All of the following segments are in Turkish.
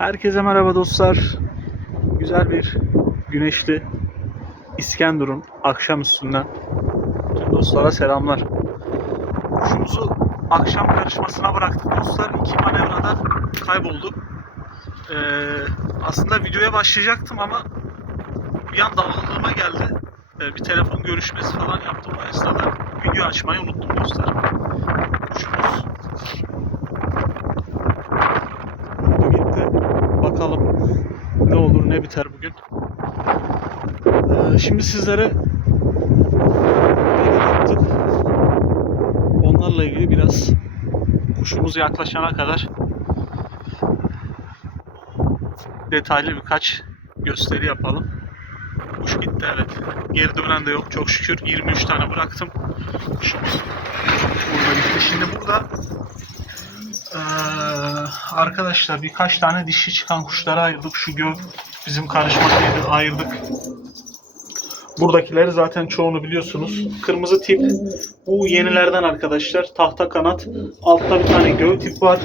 Herkese merhaba dostlar. Güzel bir güneşli İskenderun akşam üstünden tüm dostlara selamlar. Kuşumuzu akşam karışmasına bıraktık dostlar. İki manevrada kayboldu. Ee, aslında videoya başlayacaktım ama bir an dağıldığıma geldi. Ee, bir telefon görüşmesi falan yaptım. O esnada video açmayı unuttum dostlar. Kuşumuz Oldu gitti. Bakalım ne olur ne biter bugün. Ee, şimdi sizlere yaptık? Onlarla ilgili biraz kuşumuz yaklaşana kadar detaylı birkaç gösteri yapalım. Kuş gitti evet. Geri dönen de yok çok şükür. 23 tane bıraktım. Kuşumuz burada gitti. Şimdi burada ee, arkadaşlar birkaç tane dişi çıkan kuşlara ayırdık. Şu göv bizim karışmasıydı ayırdık. Buradakileri zaten çoğunu biliyorsunuz. Kırmızı tip bu yenilerden arkadaşlar. Tahta kanat. Altta bir tane göv tip var.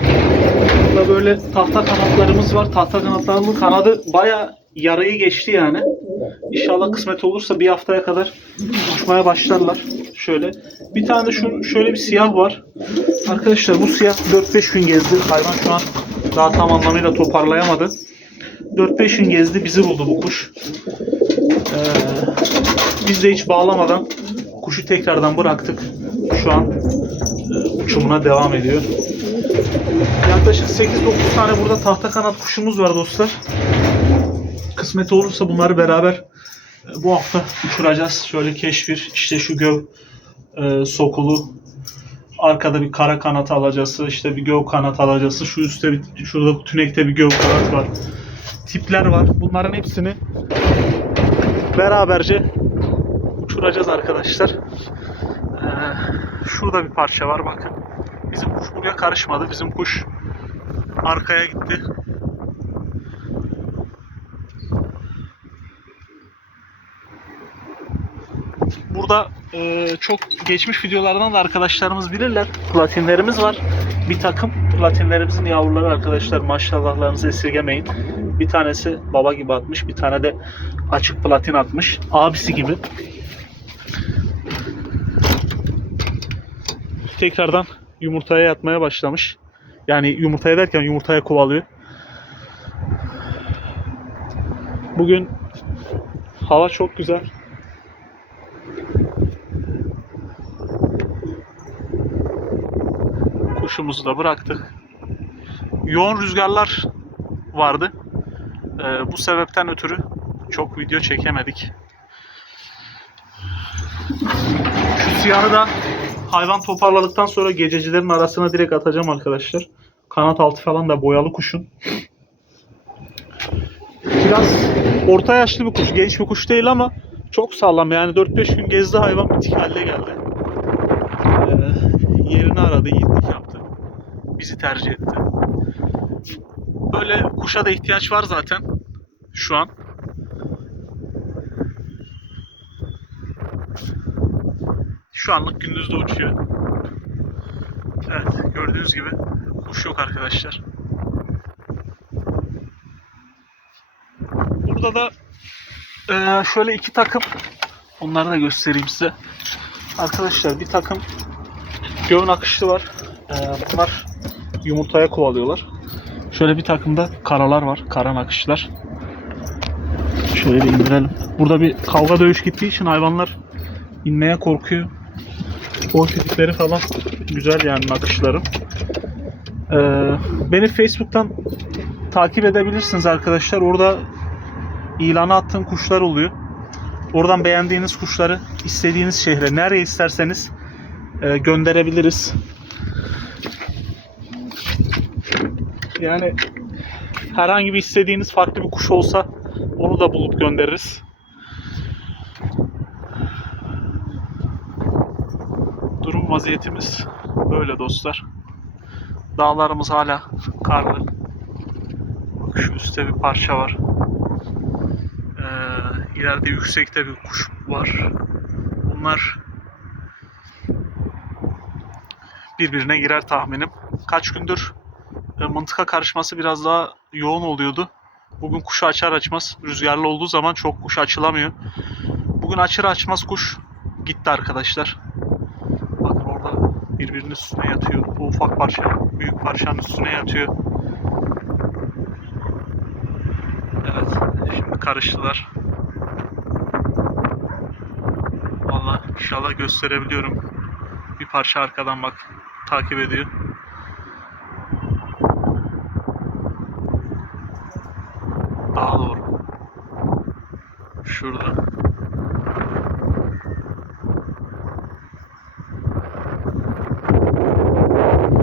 Burada böyle tahta kanatlarımız var. Tahta kanatlarının kanadı baya yarıyı geçti yani. İnşallah kısmet olursa bir haftaya kadar uçmaya başlarlar. Şöyle. Bir tane de şu şöyle bir siyah var. Arkadaşlar bu siyah 4-5 gün gezdi. Hayvan şu an daha tam anlamıyla toparlayamadı. 4-5 gün gezdi. Bizi buldu bu kuş. Ee, biz de hiç bağlamadan kuşu tekrardan bıraktık. Şu an e, uçumuna devam ediyor. Yaklaşık 8-9 tane burada tahta kanat kuşumuz var dostlar. Kısmet olursa bunları beraber e, bu hafta uçuracağız. Şöyle keşfir, işte şu göv e, sokulu, arkada bir kara kanat alacası, işte bir göv kanat alacası, şu üstte bir, şurada tünekte bir göv kanat var. Tipler var. Bunların hepsini beraberce uçuracağız arkadaşlar. Ee, şurada bir parça var bakın. Bizim kuş buraya karışmadı. Bizim kuş arkaya gitti. Burada e, çok geçmiş videolardan da arkadaşlarımız bilirler. Platinlerimiz var. Bir takım platinlerimizin yavruları arkadaşlar maşallahlarınızı esirgemeyin. Bir tanesi baba gibi atmış. Bir tane de açık platin atmış. Abisi gibi. Tekrardan yumurtaya yatmaya başlamış. Yani yumurtaya derken yumurtaya kovalıyor. Bugün hava çok güzel. Kuşumuzu da bıraktık. Yoğun rüzgarlar vardı. Ee, bu sebepten ötürü çok video çekemedik. Şu siyahı da hayvan toparladıktan sonra gececilerin arasına direkt atacağım arkadaşlar. Kanat altı falan da boyalı kuşun. Biraz orta yaşlı bir kuş, genç bir kuş değil ama çok sağlam yani 4-5 gün gezdi hayvan bitik haline geldi. Ee, yerini aradı, yiğitlik yaptı. Bizi tercih etti. Böyle kuşa da ihtiyaç var zaten şu an. Şu anlık gündüzde uçuyor. Evet gördüğünüz gibi kuş yok arkadaşlar. Burada da eee, şöyle iki takım onları da göstereyim size. Arkadaşlar bir takım göğün akışlı var. Eee, bunlar yumurtaya kovalıyorlar. Şöyle bir takım da karalar var. Karan akışlar. Şöyle bir indirelim. Burada bir kavga dövüş gittiği için hayvanlar inmeye korkuyor. O tipleri falan güzel yani nakışları. Ee, beni Facebook'tan takip edebilirsiniz arkadaşlar. Orada ilana attığım kuşlar oluyor. Oradan beğendiğiniz kuşları istediğiniz şehre nereye isterseniz e, gönderebiliriz. Yani herhangi bir istediğiniz farklı bir kuş olsa onu da bulup göndeririz. Durum vaziyetimiz böyle dostlar. Dağlarımız hala karlı. Bak şu üstte bir parça var. Ee, ileride yüksekte bir kuş var. Bunlar birbirine girer tahminim. Kaç gündür e, mıntıka karışması biraz daha yoğun oluyordu. Bugün kuşu açar açmaz rüzgarlı olduğu zaman çok kuş açılamıyor. Bugün açır açmaz kuş gitti arkadaşlar. Bakın orada birbirinin üstüne yatıyor. Bu ufak parça büyük parçanın üstüne yatıyor. Evet şimdi karıştılar. Valla inşallah gösterebiliyorum. Bir parça arkadan bak takip ediyor. Daha doğru. Şurada.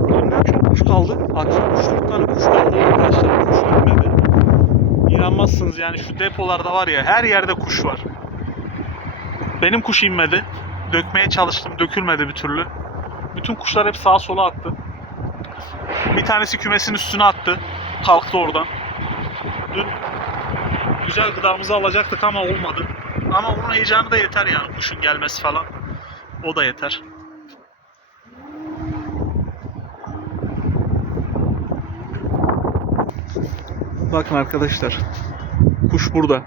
Bugünden çok kuş kaldı. Akşam 3-4 tane kuş kaldı arkadaşlar. Kuş ölmedi. İnanmazsınız yani şu depolarda var ya her yerde kuş var. Benim kuş inmedi. Dökmeye çalıştım. Dökülmedi bir türlü. Bütün kuşlar hep sağa sola attı. Bir tanesi kümesin üstüne attı. Kalktı oradan. Güzel gıdamızı alacaktık ama olmadı. Ama onun heyecanı da yeter yani kuşun gelmesi falan. O da yeter. Bakın arkadaşlar. Kuş burada.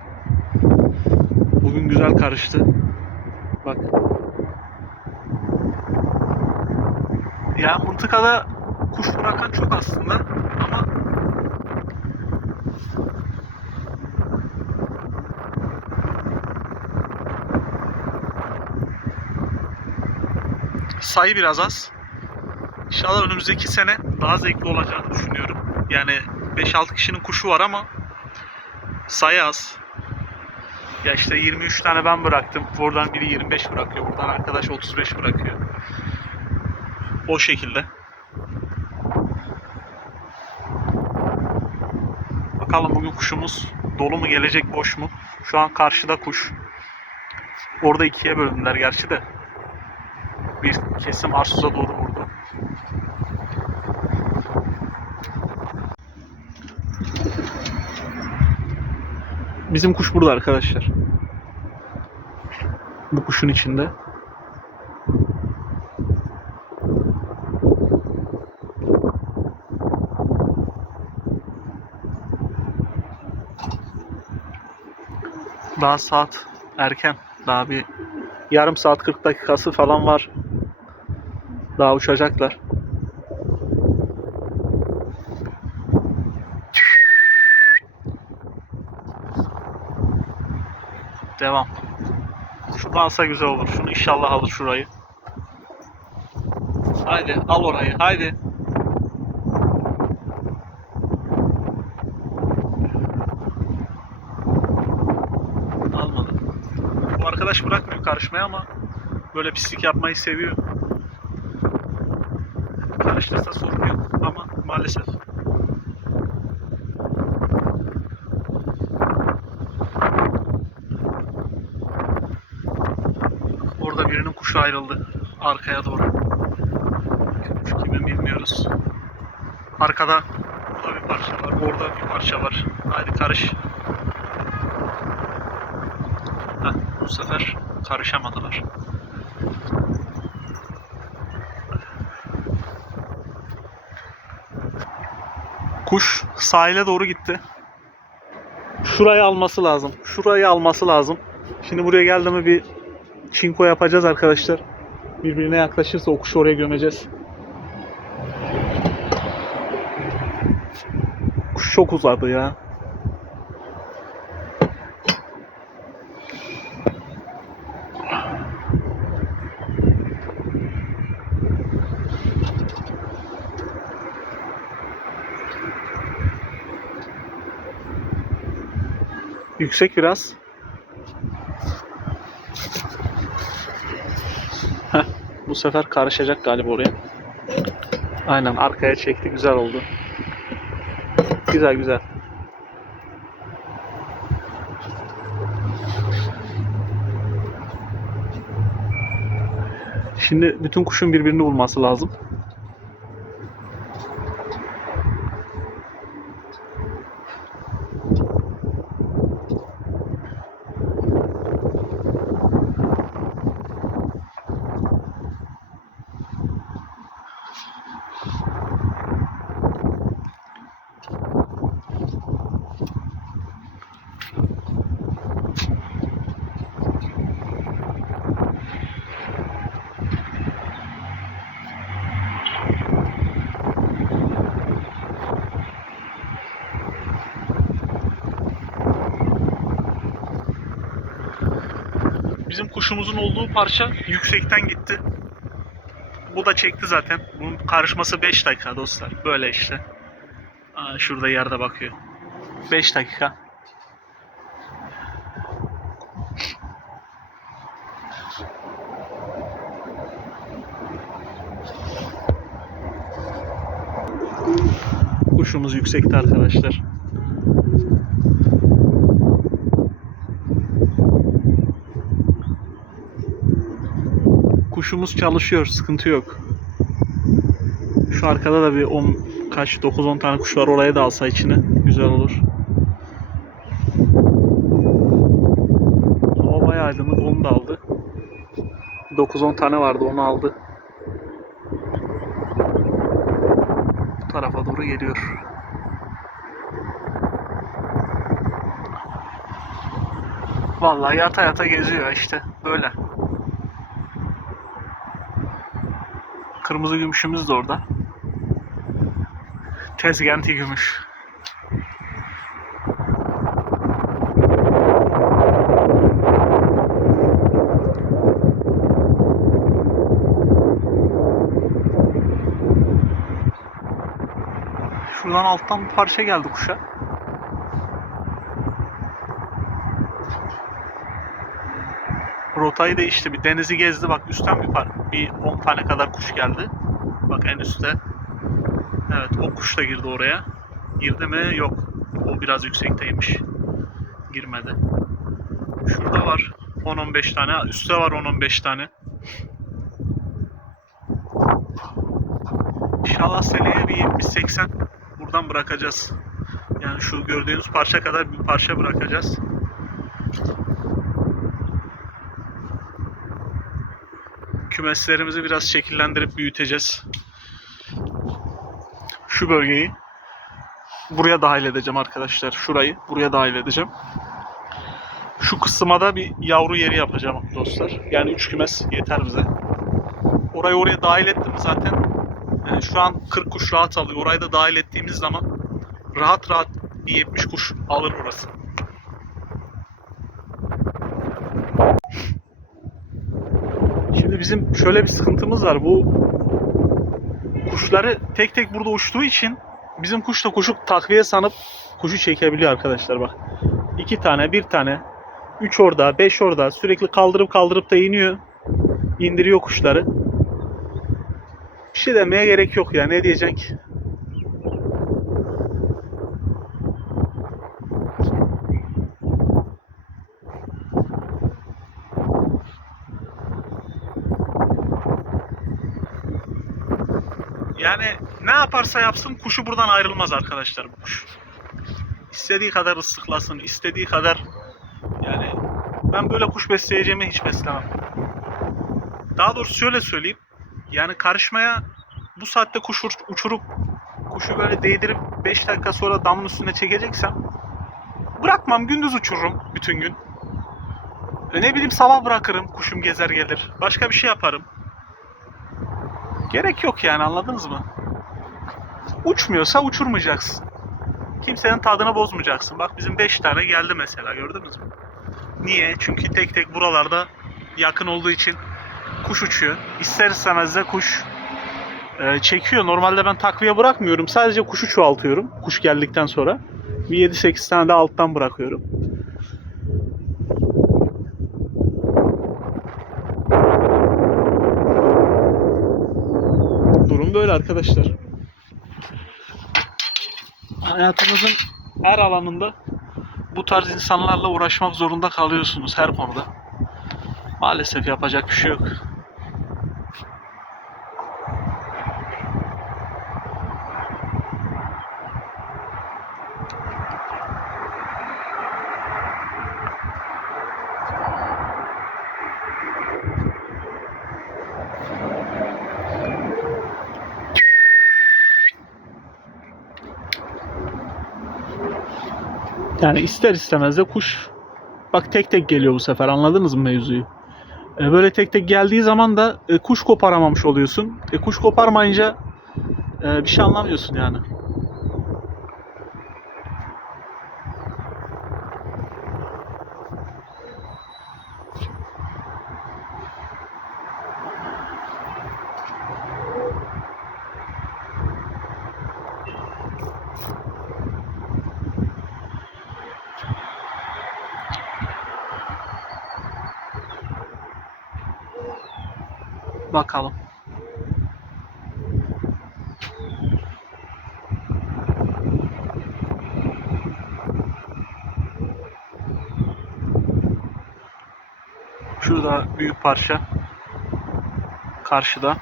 Bugün güzel karıştı. Bak. Ya mıntıkada kuş bırakan çok aslında ama sayı biraz az. İnşallah önümüzdeki sene daha zevkli olacağını düşünüyorum. Yani 5-6 kişinin kuşu var ama sayı az. Ya işte 23 tane ben bıraktım. Buradan biri 25 bırakıyor. Buradan arkadaş 35 bırakıyor. O şekilde. Bakalım bugün kuşumuz dolu mu gelecek boş mu? Şu an karşıda kuş. Orada ikiye bölündüler gerçi de. Bir kesim Arsuz'a doğru vurdu. Bizim kuş burada arkadaşlar. Bu kuşun içinde. Daha saat erken. Daha bir yarım saat 40 dakikası falan var. Daha uçacaklar. Devam. Şunu alsa güzel olur. Şunu inşallah alır şurayı. Haydi al orayı. Haydi. Almadı. Bu arkadaş bırakmıyor karışmaya ama böyle pislik yapmayı seviyor. Karıştırsa sorun yok ama maalesef. Orada birinin kuşu ayrıldı. Arkaya doğru. Kuş kimin bilmiyoruz. Arkada burada bir parça var. Orada bir parça var. Haydi karış. Heh, bu sefer karışamadılar. Kuş sahile doğru gitti. Şurayı alması lazım. Şurayı alması lazım. Şimdi buraya geldi mi bir çinko yapacağız arkadaşlar. Birbirine yaklaşırsa o kuşu oraya gömeceğiz. Kuş çok uzadı ya. Yüksek biraz. Heh, bu sefer karışacak galiba oraya. Aynen arkaya çekti güzel oldu. Güzel güzel. Şimdi bütün kuşun birbirini bulması lazım. Bizim kuşumuzun olduğu parça yüksekten gitti. Bu da çekti zaten. Bunun karışması 5 dakika dostlar. Böyle işte. Aa, şurada yerde bakıyor. 5 dakika. Kuşumuz yüksekte arkadaşlar. Kuşumuz çalışıyor, sıkıntı yok. Şu arkada da bir 10 kaç 9-10 tane kuş var. Oraya da alsa içine güzel olur. Hava bayağı aydınlık. Onu da aldı. 9-10 tane vardı. Onu aldı. Bu tarafa doğru geliyor. Vallahi yata yata geziyor işte. Böyle. Kırmızı gümüşümüz de orada. Tezgenti gümüş. Şuradan alttan bir parça geldi kuşa. Rotayı değişti. Bir denizi gezdi. Bak üstten bir par bir 10 tane kadar kuş geldi. Bak en üstte. Evet o kuş da girdi oraya. Girdi mi? Yok. O biraz yüksekteymiş. Girmedi. Şurada var 10-15 tane. Üstte var 10-15 tane. İnşallah seneye bir 70-80 buradan bırakacağız. Yani şu gördüğünüz parça kadar bir parça bırakacağız. Kümeslerimizi biraz şekillendirip büyüteceğiz. Şu bölgeyi buraya dahil edeceğim arkadaşlar. Şurayı buraya dahil edeceğim. Şu kısma da bir yavru yeri yapacağım dostlar. Yani 3 kümes yeter bize. Orayı oraya dahil ettim zaten. e, şu an 40 kuş rahat alıyor. Orayı da dahil ettiğimiz zaman rahat rahat bir 70 kuş alır orası. Şimdi bizim şöyle bir sıkıntımız var. Bu kuşları tek tek burada uçtuğu için bizim kuş da kuşu takviye sanıp kuşu çekebiliyor arkadaşlar bak. İki tane, bir tane, üç orada, beş orada sürekli kaldırıp kaldırıp da iniyor. İndiriyor kuşları. Bir şey demeye gerek yok ya. Ne diyecek ki? Yani ne yaparsa yapsın kuşu buradan ayrılmaz arkadaşlar bu kuş. İstediği kadar ıslıklasın, istediği kadar yani ben böyle kuş besleyeceğimi hiç beslemem. Daha doğrusu şöyle söyleyeyim. Yani karışmaya bu saatte kuş uç- uçurup kuşu böyle değdirip 5 dakika sonra damın üstüne çekeceksem bırakmam gündüz uçururum bütün gün. E ne bileyim sabah bırakırım kuşum gezer gelir. Başka bir şey yaparım. Gerek yok yani anladınız mı? Uçmuyorsa uçurmayacaksın. Kimsenin tadını bozmayacaksın. Bak bizim 5 tane geldi mesela gördünüz mü? Niye? Çünkü tek tek buralarda yakın olduğu için kuş uçuyor. İster istemez de kuş e, çekiyor. Normalde ben takviye bırakmıyorum. Sadece kuşu çoğaltıyorum. Kuş geldikten sonra. Bir 7-8 tane de alttan bırakıyorum. Durum böyle arkadaşlar. Hayatımızın her alanında bu tarz insanlarla uğraşmak zorunda kalıyorsunuz her konuda. Maalesef yapacak bir şey yok. Yani ister istemez de kuş bak tek tek geliyor bu sefer anladınız mı mevzuyu? E, böyle tek tek geldiği zaman da e, kuş koparamamış oluyorsun. E, kuş koparmayınca e, bir şey anlamıyorsun yani. Bakalım. Şurada büyük parça. Karşıda.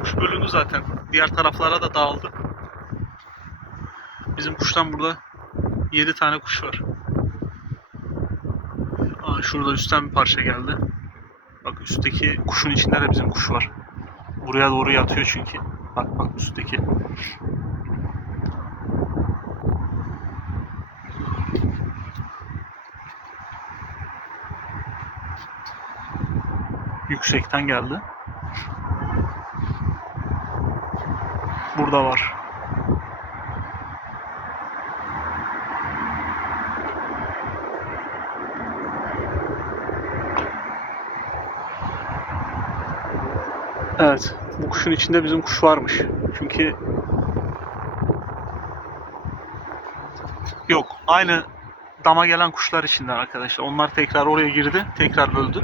Kuş bölündü zaten. Diğer taraflara da dağıldı. Bizim kuştan burada 7 tane kuş var. Şurada üstten bir parça geldi. Bak üstteki kuşun içinde de bizim kuş var. Buraya doğru yatıyor çünkü. Bak bak üstteki. Yüksekten geldi. Burada var. Evet. Bu kuşun içinde bizim kuş varmış. Çünkü yok. Aynı dama gelen kuşlar içinden arkadaşlar. Onlar tekrar oraya girdi. Tekrar öldü.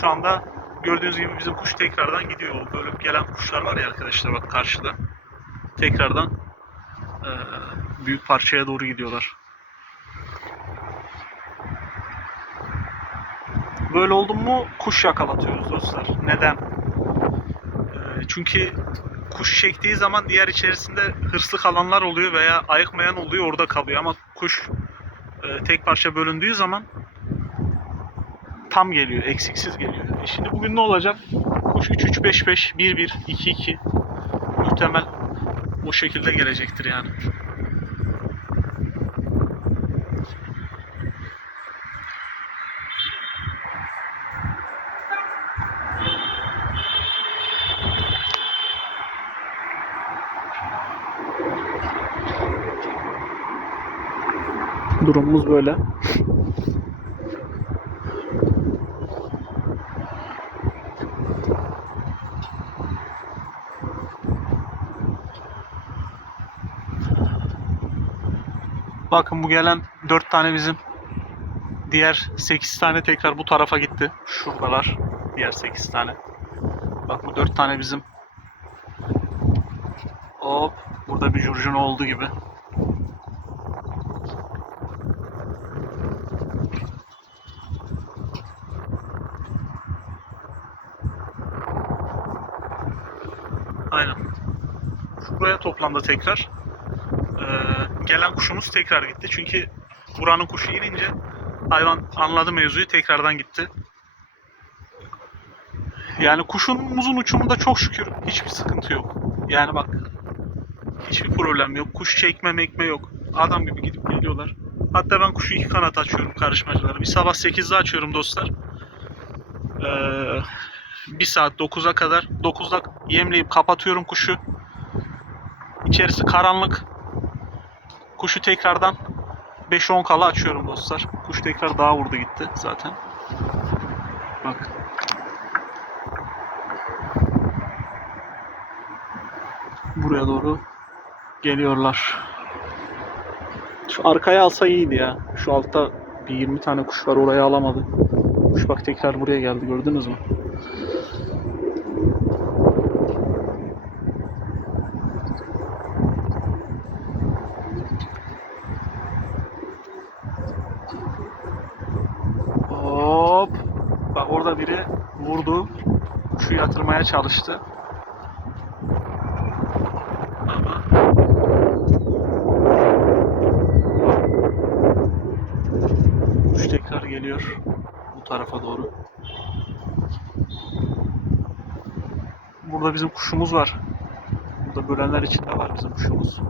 Şu anda gördüğünüz gibi bizim kuş tekrardan gidiyor. O bölüp gelen kuşlar var ya arkadaşlar bak karşıda. Tekrardan eee, büyük parçaya doğru gidiyorlar. Böyle oldu mu kuş yakalatıyoruz dostlar. Neden? Eee, çünkü kuş çektiği zaman diğer içerisinde hırslı kalanlar oluyor veya ayıkmayan oluyor orada kalıyor ama kuş eee, tek parça bölündüğü zaman tam geliyor, eksiksiz geliyor. E şimdi bugün ne olacak? Kuş 3-3-5-5, 1-1, 2-2 muhtemel o şekilde gelecektir yani. Durumumuz böyle. Bakın bu gelen 4 tane bizim. Diğer 8 tane tekrar bu tarafa gitti. Şuradalar. Diğer 8 tane. Bak bu 4 tane bizim. Hop. Burada bir curcuna olduğu gibi. Aynen. Toplandı tekrar. Ee, gelen kuşumuz tekrar gitti. Çünkü buranın kuşu inince hayvan anladı mevzuyu tekrardan gitti. Yani kuşumuzun uçumunda çok şükür hiçbir sıkıntı yok. Yani bak hiçbir problem yok. Kuş çekme mekme yok. Adam gibi gidip geliyorlar. Hatta ben kuşu iki kanat açıyorum karışmacıları. Bir sabah 8'de açıyorum dostlar. Ee, bir saat 9'a kadar 9'da yemleyip kapatıyorum kuşu. İçerisi karanlık. Kuşu tekrardan 5-10 kala açıyorum dostlar. Kuş tekrar daha vurdu gitti zaten. Bak. Buraya doğru geliyorlar. Şu arkaya alsa iyiydi ya. Şu altta bir 20 tane kuş var oraya alamadı. Kuş bak tekrar buraya geldi gördünüz mü? Hop. Bak orada biri vurdu. Yatırmaya çalıştı. Kuş tekrar geliyor bu tarafa doğru. Burada bizim kuşumuz var. Burada bölenler içinde var bizim kuşumuz.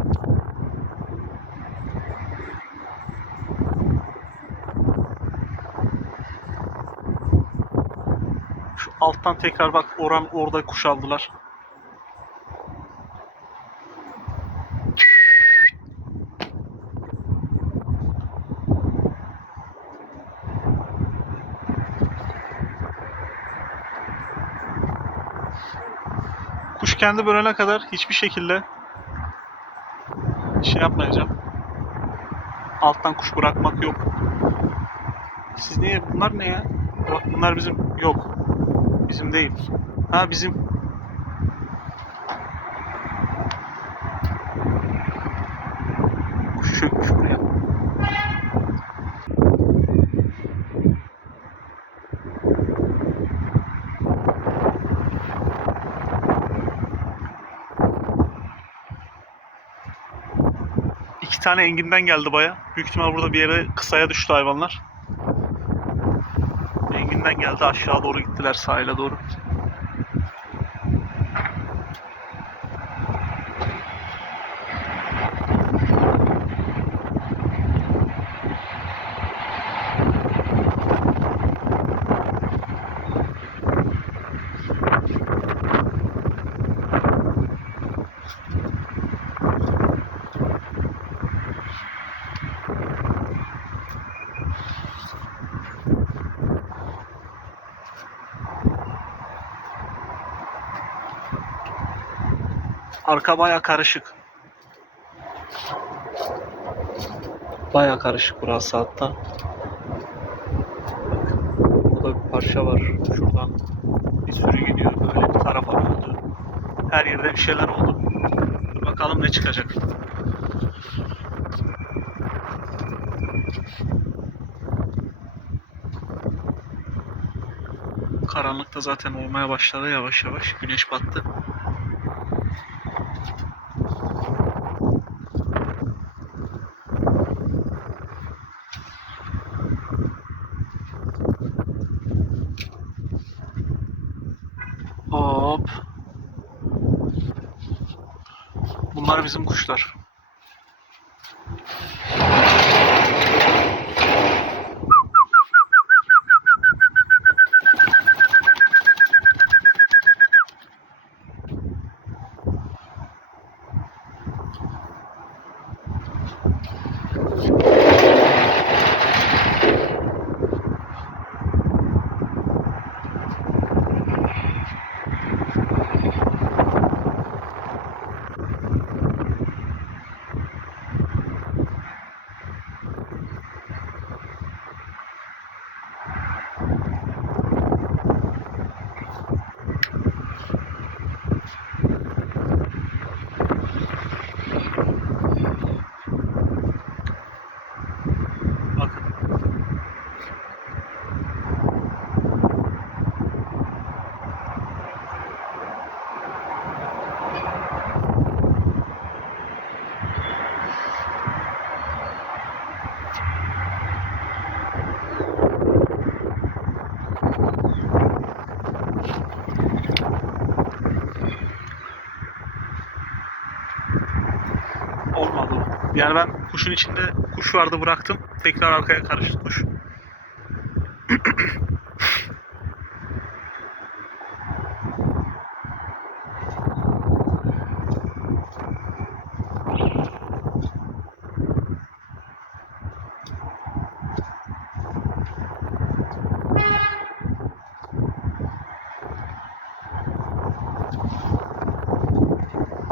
Alttan tekrar bak oran orada kuş aldılar. Kuş kendi bölene kadar hiçbir şekilde şey yapmayacağım. Alttan kuş bırakmak yok. Siz niye? Bunlar ne ya? Bak bunlar bizim. Yok. Bizim değil. Ha bizim. Kuş çökmüş buraya. İki tane enginden geldi baya. Büyük ihtimal burada bir yere kısaya düştü hayvanlar. Enginden geldi aşağı doğru gittiler sahile doğru. Arka baya karışık. Baya karışık burası hatta. Burada bir parça var. Şuradan bir sürü gidiyor. Böyle bir tarafa döndü. Her yerde bir şeyler oldu. Bakalım ne çıkacak. Karanlıkta zaten olmaya başladı yavaş yavaş. Güneş battı. Hop. Bunlar bizim kuşlar. Bakın. Olmadı. o. Yani ben kuşun içinde kuş vardı bıraktım. Tekrar arkaya karıştı kuş.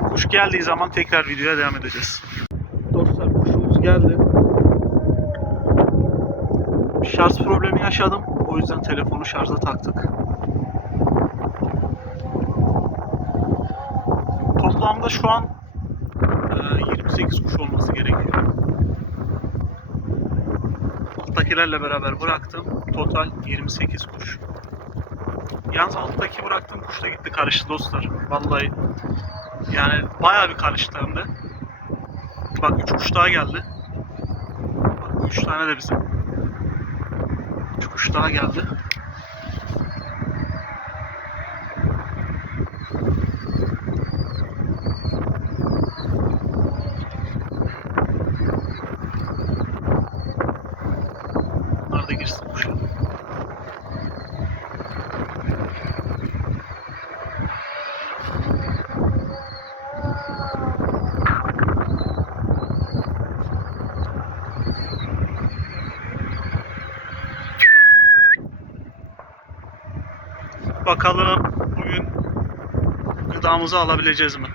Kuş geldiği zaman tekrar videoya devam edeceğiz. Geldi. Şarj problemi yaşadım. O yüzden telefonu şarja taktık. Toplamda şu an e, 28 kuş olması gerekiyor. Alttakilerle beraber bıraktım. Total 28 kuş. Yalnız alttaki bıraktığım kuş da gitti karıştı dostlar. Vallahi yani bayağı bir karıştı hem. Bak 3 kuş daha geldi. 3 tane de bizim. 3 kuş daha geldi. Bunlar da girsin kuşlar. Bakalım bugün gıdamızı alabileceğiz mi?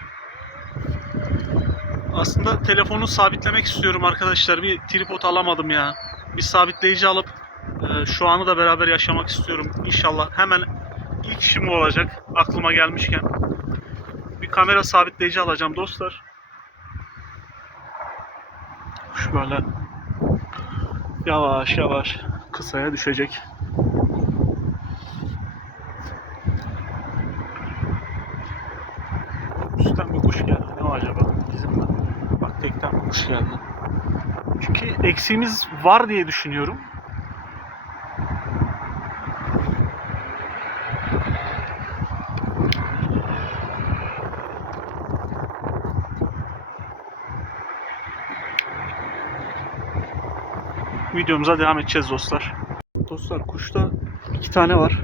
Aslında telefonu sabitlemek istiyorum arkadaşlar. Bir tripod alamadım ya. Bir sabitleyici alıp e, şu anı da beraber yaşamak istiyorum. İnşallah hemen ilk işim olacak. Aklıma gelmişken. Bir kamera sabitleyici alacağım dostlar. Şöyle yavaş yavaş kısaya düşecek. Üstten bir kuş geldi. Ne o acaba? Bizim. Bak tekten kuş geldi. Çünkü eksiğimiz var diye düşünüyorum. Videomuza devam edeceğiz dostlar. Dostlar kuşta iki tane var.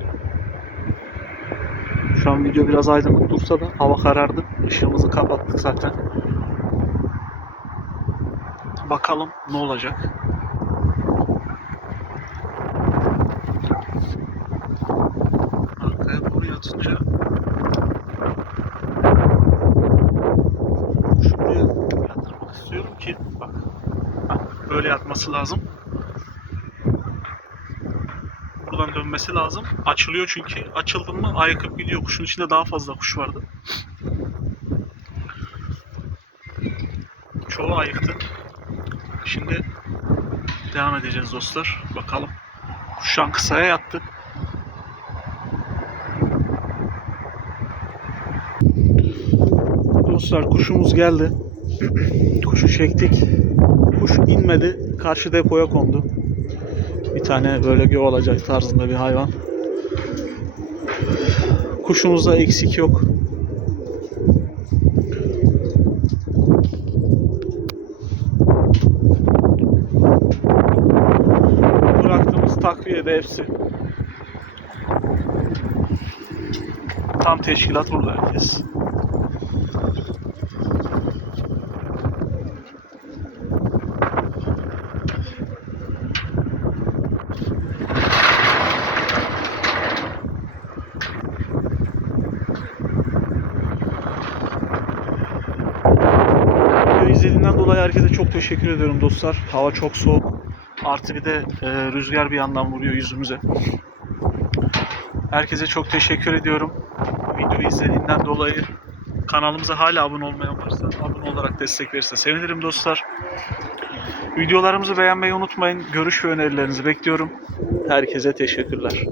Şu an video biraz aydınlık dursa da hava karardı. Işığımızı kapattık zaten. Bakalım ne olacak. Arkaya doğru yatınca şuraya yatırmak istiyorum ki bak böyle yatması lazım. Buradan dönmesi lazım. Açılıyor çünkü. Açıldı mı ayakıp gidiyor. Kuşun içinde daha fazla kuş vardı. Çoğu ayıktı. Şimdi devam edeceğiz dostlar. Bakalım. Şu an kısaya yattı. Dostlar kuşumuz geldi. Kuşu çektik. Kuş inmedi. Karşı depoya kondu. Bir tane böyle göv alacak tarzında bir hayvan. Kuşumuzda eksik yok. Bıraktığımız takviye de hepsi. Tam teşkilat burada herkes. İzlediğinden dolayı herkese çok teşekkür ediyorum dostlar. Hava çok soğuk. Artı bir de e, rüzgar bir yandan vuruyor yüzümüze. Herkese çok teşekkür ediyorum. Videoyu izlediğinden dolayı kanalımıza hala abone olmayan varsa abone olarak destek verirse sevinirim dostlar. Videolarımızı beğenmeyi unutmayın. Görüş ve önerilerinizi bekliyorum. Herkese teşekkürler.